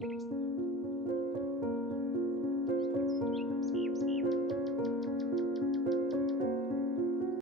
You